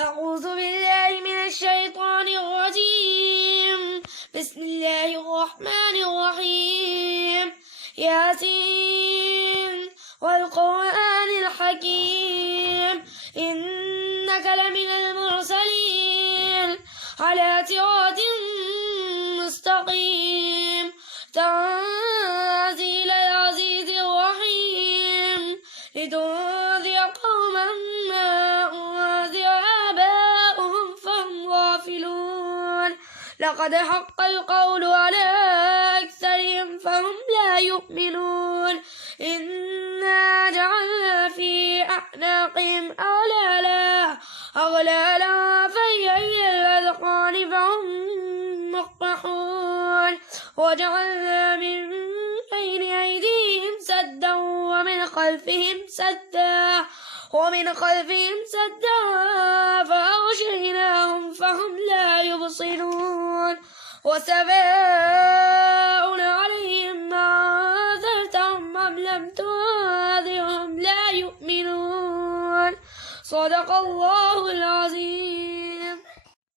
أعوذ بالله من الشيطان الرجيم. بسم الله الرحمن الرحيم. ياسين والقرآن الحكيم إنك لمن المرسلين على صراط مستقيم تنزيل العزيز الرحيم لتنذر قوما ما أنذر آباؤهم فهم غافلون لقد حق القول على أكثرهم فهم لا يؤمنون إنا جعلنا في أعناقهم أغلالا فهي إلى الأذقان فهم مقمحون وجعلنا من بين أيديهم سدا ومن خلفهم سدا فأغشيناهم فهم لا يبصرون وسواء عليهم أنذرتهم أم لم تنذرهم لا يؤمنون. صدق الله العظيم.